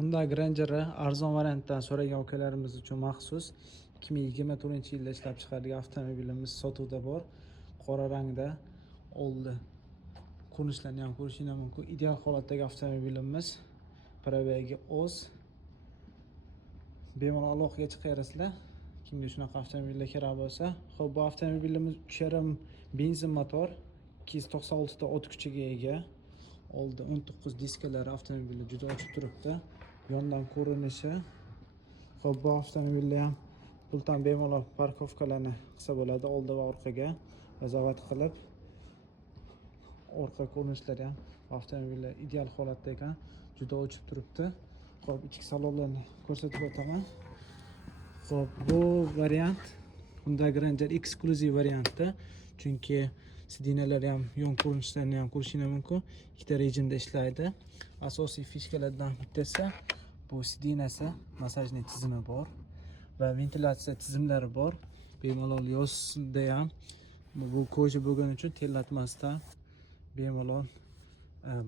Hyundai Granger'ı arzon variantdan so'ragan ukalarimiz uchun maxsus 2024-yilda ishlab chiqarilgan avtomobilimiz sotuvda bor. Qora rangda oldi. Ko'rinishlarini ham ko'rishingiz mumkin. Ideal holatdagi avtomobilimiz. Probegi o'z. Bemalol aloqaga chiqaverasizlar. Kimga shunaqa avtomobillar kerak bo'lsa. Xo'p, bu avtomobilimiz 3.5 benzin motor, 296 ta ot kuchiga ega. Oldi 19 diskalari avtomobilda juda ochiq turibdi. Yondan ko'rinishi. Xo'p, bu avtomobilda ham pultdan bemalol parkovkalarni qilsa bo'ladi, oldi va orqaga nazorat qilib. Orqa ko'rinishlari ham avtomobillar ideal holatda ekan, juda ochiq turibdi. Xo'p, ichki salonlarni ko'rsatib o'taman. Xo'p, bu variant Hyundai Granger eksklyuziv variantda, chunki sidinalar ham yon ko'rinishlarini ham ko'rishingiz mumkin. Ikkita rejimda ishlaydi. Asosiy fishkalardan bittasi bu sidinasi, masajniy tizimi bor va ventilyatsiya tizimlari bor. Bemalol yozda ham bu koja bo'lgani uchun terlatmasdan bemalol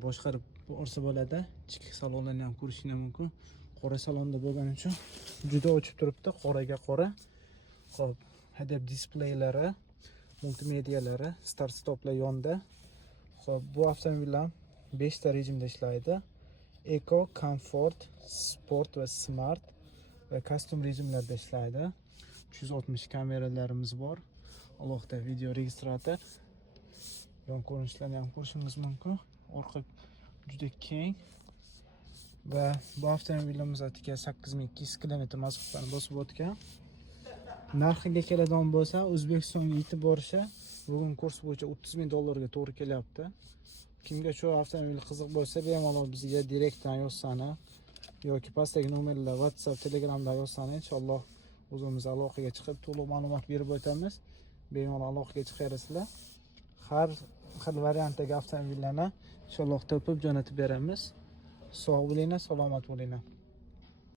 boshqarib olsa bo'ladi. Ichki salonlarni ham ko'rishingiz mumkin. Qora salonda bo'lgani uchun juda ochib turibdi, qoraga qora. Xo'p, head-up displeylari, multimediyalari, start stoplar yonda. Xo'p, bu avtomobil ham 5 ta rejimda ishlaydi. Eco, Comfort, Sport va Smart va Custom rejimlarda ishlaydi. 360 kameralarimiz bor. Alohida video registrator. Yon ko'rinishlarni ham ko'rishingiz mumkin. Orqa juda keng. Va bu avtomobilimiz atiga 8200 km masofatani bosib o'tgan. Narxiga keladigan bo'lsa, O'zbekistonga yetib borishi bugun kurs bo'yicha $30,000 ga to'g'ri kelyapti. Kimga shu avtomobil qiziq bo'lsa, bemalol bizga direktdan yozsani yoki pastdagi nomerlar WhatsApp, Telegramdan yozsani, inshaalloh o'zimiz aloqaga chiqib to'liq ma'lumot berib o'tamiz. Bemalol aloqaga chiqaverasizlar. Har xil variantdagi avtomobillarni inshaalloh topib jo'natib beramiz. Sog' bo'linglar, salomat bo'linglar.